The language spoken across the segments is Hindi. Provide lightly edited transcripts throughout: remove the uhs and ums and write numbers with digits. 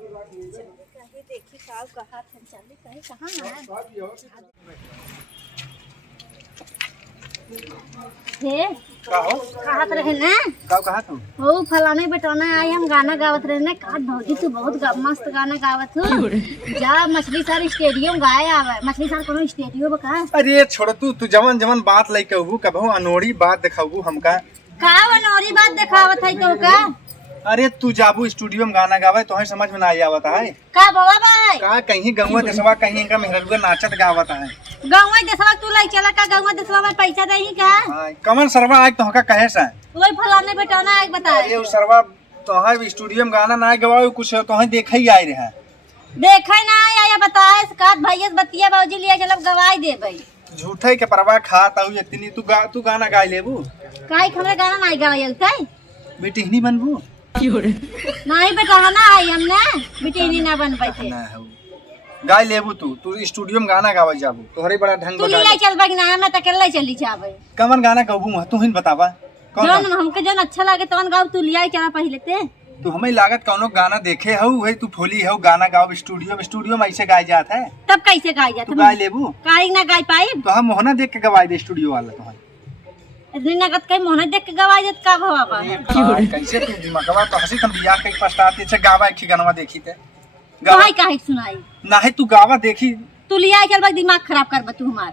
कहीं देखी काव कहा थे चली कहीं कहाँ है का हो कहत रहे ना का कहा तुम हो फलाने बेटौना आई हम गाना गावत रहे ना कहा भौजी तू बहुत मस्त गाना गावत हो जा मछली सार स्टेडियम गाए आवे मछली सार कोनो स्टेडियम बका अरे छोड़ तू जवन जवन बात लेके कहू कबहू अनोड़ी बात दिखाऊ हमका का बनौरी बात दिखावत है तो का अरे तू जाबू स्टूडियो में गाना गावे तो समझ में ना आई आवत है का बाबा भाई का कहीं गंगा देशवा कहीं इनका मेहरगुआ नाचत गावत है गाँव देशवा तू लाई चला का गाँव देशवा में पैसा दही का कमन सरवा आज तोहका कहे सा वही फलाने बेटौना एक बता अरे उ सरवा तोहर स्टूडियो में गाना ना गवाओ कुछ तोह देखे ही आई रहा देखै ना आया बताए का भैया बतिया भौजी लिया चलब गवाई देबै झूठे के परवाह खाता हूँ इतनी तू गाना गा लेबू काहे हमरा गाना नहीं गावलतै बेटी नहीं बनबू नहीं बेटा ना आई हमने बेटी ना बन पाते ना हो गाय लेबू तू स्टूडियो में गाना गावे जाबू तोहरे बड़ा ढंग तू लिया चलबा कि ना मैं त अकेले चली जाबै कमन गाना गाबू तू ही बतावा जौन हमके जौन अच्छा लागे तौन गाव तू लिया चला पहले ते तू हमें लागत कौनो गाना देखे हऊ वही तू फोली हऊ गाना गाओ स्टूडियो में ऐसे गाय जात है तब कैसे गाय जात तू गाय लेबू काहे ना गाय पाई तो हम मोहना देख के गवाई दे स्टूडियो वाला तो इतनी नगद कई मोहना देख के गवाई देत का भवा कैसे तू दिमागवा तो हंसी तुम बियाह के पछताते छे गावा एक गाना देखी ते काहे काहे सुनाई ना है तू गावा देखी तू लिया चलबा दिमाग खराब करबा तू हमार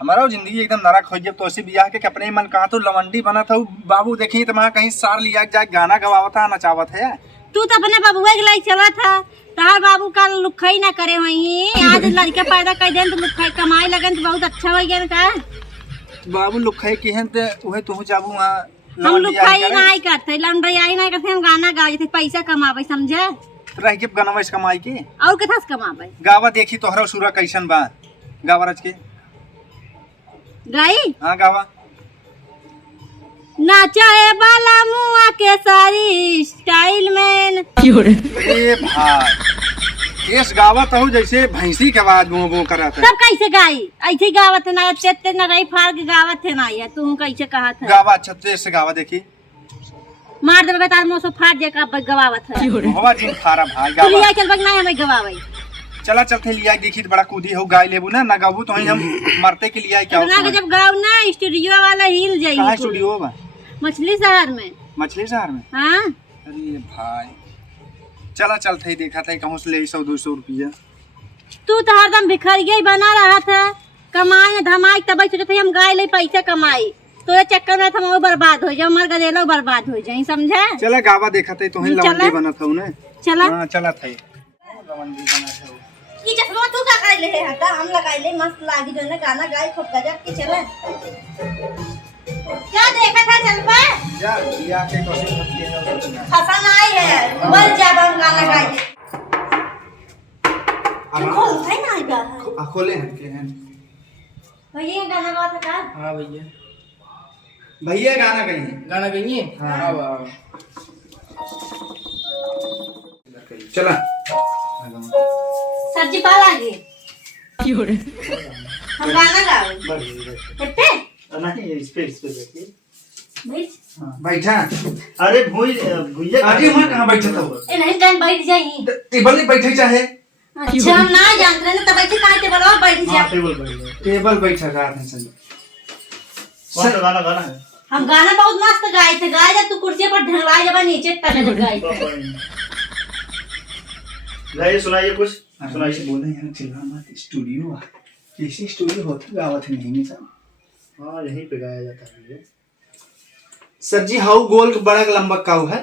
हमारा जिंदगी एकदम नरक हो जब तो ऐसे बियाह के अपने मन कहा तो लवंडी बना था बाबू देखी तो वहाँ कहीं सार लिया जाए गाना गवावत है नचावत है तू तो अपने बाबुआ के लाई चला था तार बाबू का लुखाई ना करे वही आज लड़का पैदा कर देन तो लुखाई कमाई लगन तो बहुत अच्छा हो गया का बाबू लुखाई के हैं तो वही तू जाबू वहाँ हम लुखाई नहीं करते लंडई नहीं करते हम गाना गावे थे पैसा कमावे समझे रह के गाना वैसे कमाई के और कथा से कमावे गावा देखी तोहरा सुरा कैसन बा गावा रच के गाई हाँ गावा नाचाए बाला मुआ के सारी स्टाइल में ए भाई इस गावत हो जैसे भैंसी के आवाज गो गो करत है तब कैसे गाई ऐसे गावत ना तेते न रही फाड़ के गावत है ना ये तू कैसे कहा था गावा अच्छा से गावा देखी मार देबे तार मुंह से फाड़ जे का गवावत है हवा जिन खारा भाई तू गावा लिया चल बग नहीं हमें गवावे चला चलते लिया देखी तो बड़ा कूदी हो गाय लेबू ना गाबू तो हम मरते के लिए क्या ना जब गाँव ना स्टूडियो वाला हिल जाई कहाँ स्टूडियो बा मछली शहर में मछली शहर में हाँ अरे भाई चला चलते ही देखा था कहूँ से ले 100-200 रुपया तू तो हरदम भिखरिया ही बना रहा था कमाई धमाई तब सोचते थे हम गाय ले पैसा कमाई तो चक्कर में हम बर्बाद हो जाए मर गए बर्बाद हो जाए समझे चला गावा देखा था तो लवंडी बना था उन्हें चला हाँ चला था लवंडी बना था ये चश्मा तू का कर ले है हटा हम लगाई ले मस्त लागी जो ना गाना गाय खूब गजब के चले क्या देखा था चल पे जा लिया के कोशिश करती है हसन आई है मर जा हम गाना गाय तू खोल है ना इधर खोले हैं के हैं भैया गाना गा था का हाँ भैया भैया गाना कहीं गाना गाइए हाँ। हाँ चला सब्जी पा लागे हम गाना गावे कितने नहीं इस पे बैठिए बैठ हाँ, बैठा अरे भूइया अरे मैं कहाँ बैठा था ए नहीं जान बैठ जाई टेबल पे बैठे चाहे अच्छा हम ना जानते ना तब बैठे काहे टेबल पर बैठ जा टेबल पर टेबल बैठा रहा है सर कौन सा गाना गाना है हम गाना बहुत मस्त गाए थे गाए जब तू कुर्सी पर ढंगवाए जब नीचे तक गाए थे गाइए सुनाइए कुछ सुनाइए बोले यहाँ चिल्ला मत स्टूडियो कैसे स्टूडियो होता गावत नहीं नहीं सर हाँ यहीं पे गाया जाता है ये सर जी हाउ गोल बड़ा लंबा काऊ है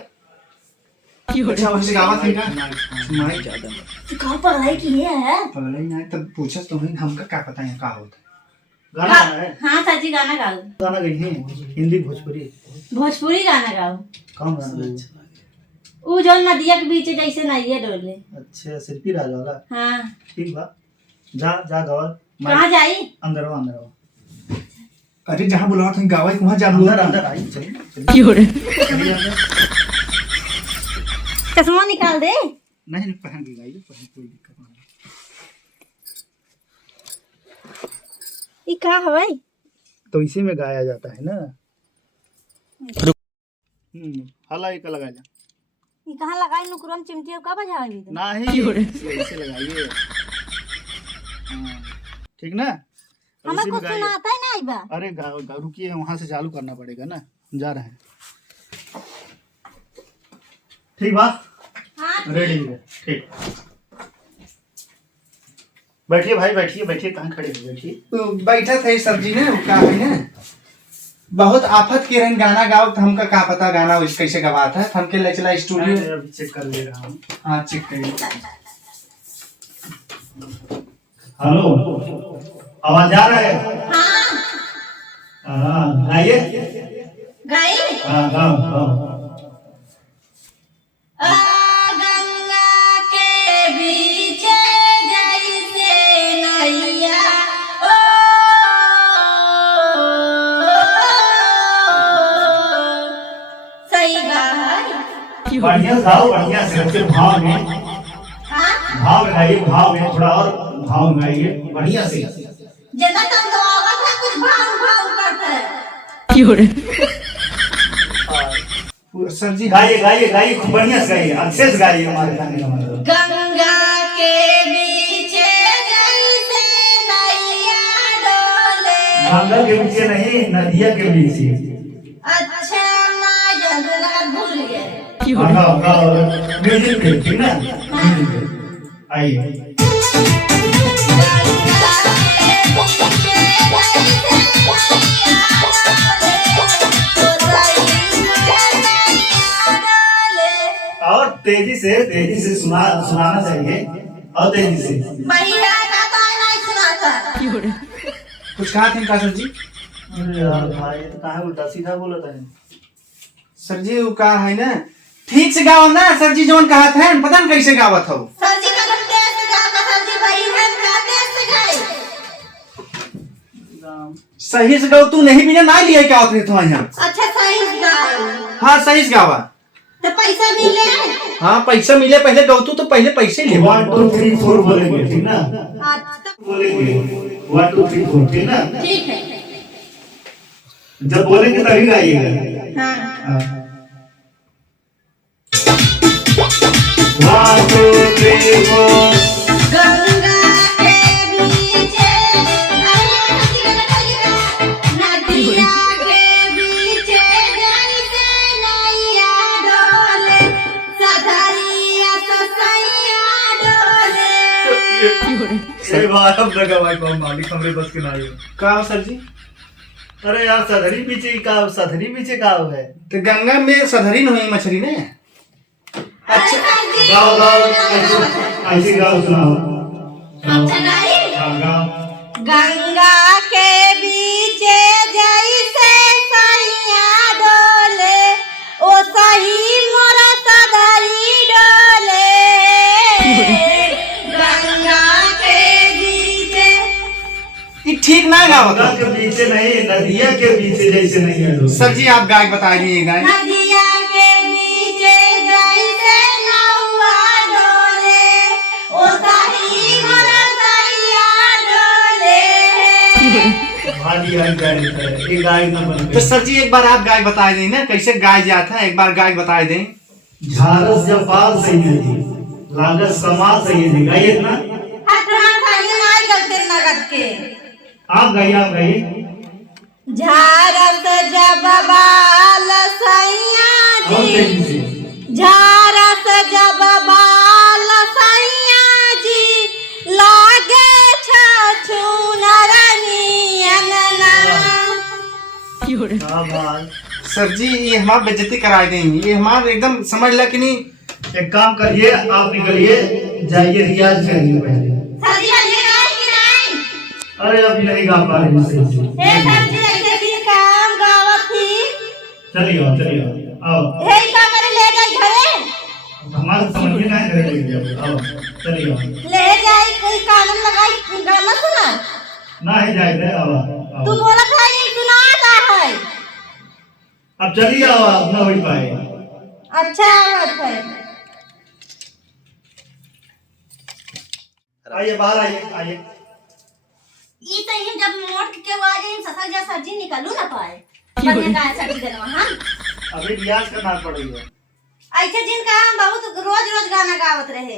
अच्छा वैसे गावत है का सुनाई ज्यादा तू कहां पढ़ाई की है पगला ही ना तब पूछस तो हमका क्या पता है का होता गाना गाना है हां सच्ची गाना गाओ गाना गाइए हिंदी भोजपुरी भोजपुरी गाना गाओ कौन गाना गाइए वो जो नदिया के बीच जैसे नहीं है डोले अच्छा शिल्पी राज वाला हां ठीक बा जा जा गावा कहां जाई अंदर अरे जहाँ बुलावा था गावा वहाँ जा अंदर आई चलिए चश्मा निकाल दे नहीं पहन के गाइए पहन कोई दिक्कत नहीं ये का है भाई तो इसी में गाया जाता है ना हला एक लगा जा ये कहाँ लगाई नुकरम चिमटी का बजावी तो नहीं ऐसे लगाइए। हाँ, ठीक ना। और हमें इसी में कुछ गाइए। सुनाता है ना बा। अरे रुकिए, वहां से चालू करना पड़ेगा ना, जा रहे हैं। ठीक बा, हाँ रेडी है, ठीक। बैठिए भाई, बैठिए बैठिए, कहाँ खड़े हो, बैठिए। तो बैठा थे सर जी ने का है ना बहुत आफत के रन गाना गाओ तो हमका का पता गाना उस कैसे गवाता है। हमके ले चला स्टूडियो। मैं अभी चेक कर ले रहा हूँ। हाँ चेक करिए। हेलो, आवाज आ रहा है? हाँ गाइए। गाई हाँ गाओ गाओ। गंगा के बीच जैसे नैया ओ सही गाई। बढ़िया गाओ, बढ़िया से अच्छे भाव में। हाँ भाव गाइए, भाव में थोड़ा और भाव गाइए बढ़िया से। जितना तुम तो आवाज है कुछ भाव भाव करते हैं। सर जी गाइए गाइए गाइए, खूब बढ़िया से गाइए, अच्छे से गाइए हमारे गाने का मतलब। गंगा के बीच जैसे नैया डोले। गंगा के पीछे नहीं, नदिया के पीछे। अच्छा मैं जगह भूल गए। हाँ, गाओ गाओ, म्यूजिक पे, ठीक ना, म्यूजिक पे। आइए। और तेजी से सुनाना चाहिए, और तेजी से। महिला का तो नहीं सुनाता। कुछ कहा थे का सर जी? अरे यार भाई, तो कहाँ उल्टा सीधा बोलता है। सर जी वो कहा है ना ठीक से गाओ ना सर जी। जोन कहा था पता न कैसे गावत हो। सर जी का तुम तेज से गाता। सर जी महिला का तेज से गाए। सही से गाओ। तू नहीं बिना ना लिया क्या होते तो यहाँ। अच्छा सही से गाओ हाँ सही से गावा। तो पैसा मिले। हाँ पैसा मिले पहले गाओ तू तो पहले पैसे ले। 1 2 3 4 बोलेंगे, ठीक ना, अच्छा बोलेंगे 1 2 3 4, ठीक ना। ठीक है। जब बोलेंगे तभी गाइएगा। हाँ 1 2 3 4। गंगा के बीच नदिया के बीच जैसे नैया डोले सधरिया ससैया डोले। सही बात, हम लगा भाई कौन मालिक हमरे बस के नहीं। कहा सर जी? अरे यार, सधरी पीछे का है। तो गंगा में सधरी नहीं हुई मछली ने। अच्छा गाओ गाओ, ऐसे गाओ, सुनाओ। अच्छा गाई। हाँ गाओ। गंगा के बीच जैसे सैया डोले ओ सही मोरा सदरी डोले। गंगा के बीच ये ठीक ना गावत गंगा हो। के पीछे नहीं, नदिया के पीछे जैसे नहीं है। सर जी आप गाय बता दिए गाय। नदिया के बीच जैसे नौआ डोले ओ सही मोरा सैया डोले। भारी आई गाड़ी है, ये गाय ना बन तो सर जी एक बार आप गाय बता दें ना कैसे गाय जाता है। एक बार गाय बता दें। झारस जब पाल सही है, लागत समाज सही है, गाइए ना। हटरा खाली नहीं गलते नगद के। आप गाइए। झारस जब बाल सैया और जी तेजी से। झारस जब बाल सैया जी लागे छछु नरनियन ना। हाँ भाई, सर जी ये हमारा बेइज्जती करा देंगे। ये हमारा एकदम समझ ला कि नहीं। एक काम करिए, आप निकलिए, जाइए रियाज करिए पहले। सर जी ये गाय की नहीं। अरे अभी नहीं गा पा रहे सही से। हे सर जी ऐसे भी काम गावत थी। चलिए आओ। हे का करे ले गई घरे। हमारे समझ में नहीं करेंगे, आओ चलिए आओ। ले जाई कोई कानून लगाई गाना सुना। ना ही जाए, आओ। तू बोला था ये सुनाता है। अब चलिए आओ, आप ना हो पाए। अच्छा बात है। आइए बाहर आइए। ई तो ही जब मोट के आगे ससक जा सब्जी निकालू ना पाए। बढ़िया का सब्जी देना हां। अभी रियाज करना पड़ेगा। ऐसे जिनका हम बहुत रोज रोज गाना गावत रहे।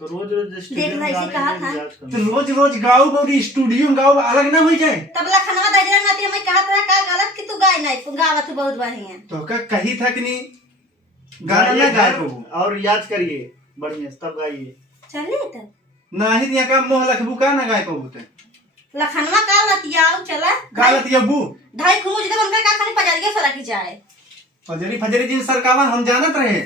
तो रोज रोज देखना ऐसे कहा था। तो रोज रोज गाओ गौरी स्टूडियो में गाओ अलग ना हो जाए। तब लखनवा दजरा नाती हमें कहा था का गलत कि तू गाय नहीं तू गावत बहुत बढ़िया। तो का कही था कि नहीं गाना ना गाए को और याद करिए बढ़िया तब गाइए। चलिए तब नाही दिया का मोह लखबू का ना गाए को होते लखनवा का लतियाओ चला गालत यबू ढाई खुमुज दे बनकर का खाली पजारिया सरा की जाए। फजरी फजरी दिन सरकावा हम जानत रहे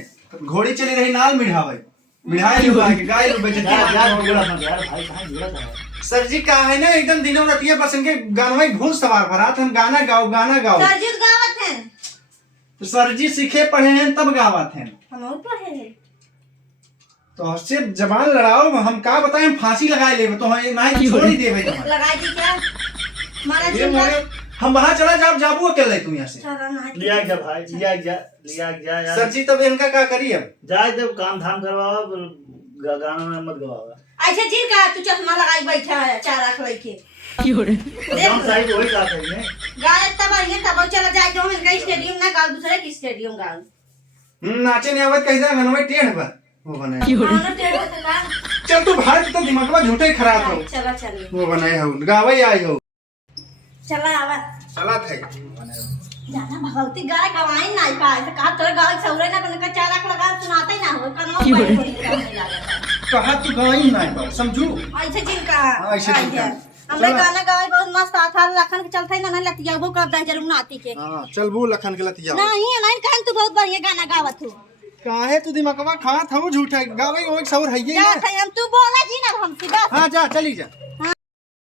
घोड़ी चली रही नाल मिढ़ावे मिढ़ाई लुगा के गाय लुबे भाई कहाँ जुड़ा था। सर जी का है ना एकदम दिनों रतिया बसन के गानवा भूल सवार भरात हम गाना गाओ सरजीत गावत हैं। तो सर जी सीखे पढ़े हैं तब गावत हैं हम और पढ़े हैं। तो उससे जबान लड़ाओ हम का बताएं फांसी लगाए ले तो हम नहीं छोड़ ही देवे तो लगाई दी क्या मारा ये जिंदा मोरे हम वहां चला जाबू अकेले तू यहाँ से चला ना लिया जा भाई लिया जा यार। सर जी तब इनका क्या करिए जाए जब काम धाम करवाओ गाना में मत गवाओ। ऐसे जिनका तू चश्मा लगाई बैठा है चार आंख लेके हम साइड वही गाते हैं गाय तब ये तब चला जाए जो इनका स्टेडियम ना गाओ दूसरे की स्टेडियम गाओ नाचे नहीं आवत कैसे गनवे टेढ़ पर वो बनाए मानो टेढ़ो से ला चल तू भाई तो दिमागवा झूठे खराब हो चला चलिए वो बनाए हो गावे आई हो चला आवा चला थे जाना भगवती गाय गवाई नहीं पाए तो कहा तोरे गाय सौरे ना बन का चार आंख लगा सुनाते ना हो कनो बड़ी बड़ी करने लगा कहा तू गवाई नहीं पाओ समझू ऐसे जिनका ऐसे जिनका हमने गाना गाए बहुत मस्त था लखन के चलते ना नहीं लतिया वो कब दा जरूर नाती के हां चल वो लखन के लतिया नहीं नहीं कहन तू बहुत बढ़िया गाना गावत हो काहे तू दिमागवा खात हो झूठा गावे वो एक सौर है ये जा थे हम तू बोला जी ना हम सीधा हां जा चली जा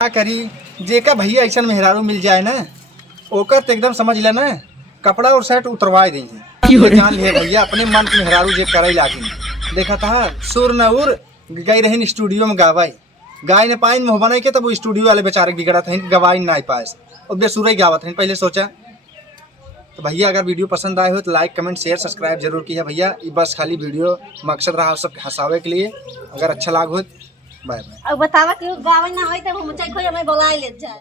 क्या करी जेका भैया ऐसा मेहरारू मिल जाए ना ओकर तो एकदम समझ ले ना कपड़ा और शर्ट उतरवाए देंगे जान लिए भैया अपने मन के मेहरारू जे करे लागे देखा था सुर न उर गई रही स्टूडियो में गावाई गाय ने पाइन मुँह बनाई के तब वो स्टूडियो वाले बेचारे बिगड़ा था गवाई ना पाए और बेसुर ही गावा था पहले सोचा। तो भैया अगर वीडियो पसंद आए हो तो लाइक कमेंट शेयर सब्सक्राइब जरूर किया भैया। ये बस खाली वीडियो मकसद रहा सब हंसावे के लिए। अगर अच्छा लाग हो बाय बाय। अब बतावा कि गावे ना होई त हम चाहे कोई हमें बुला ले जाए।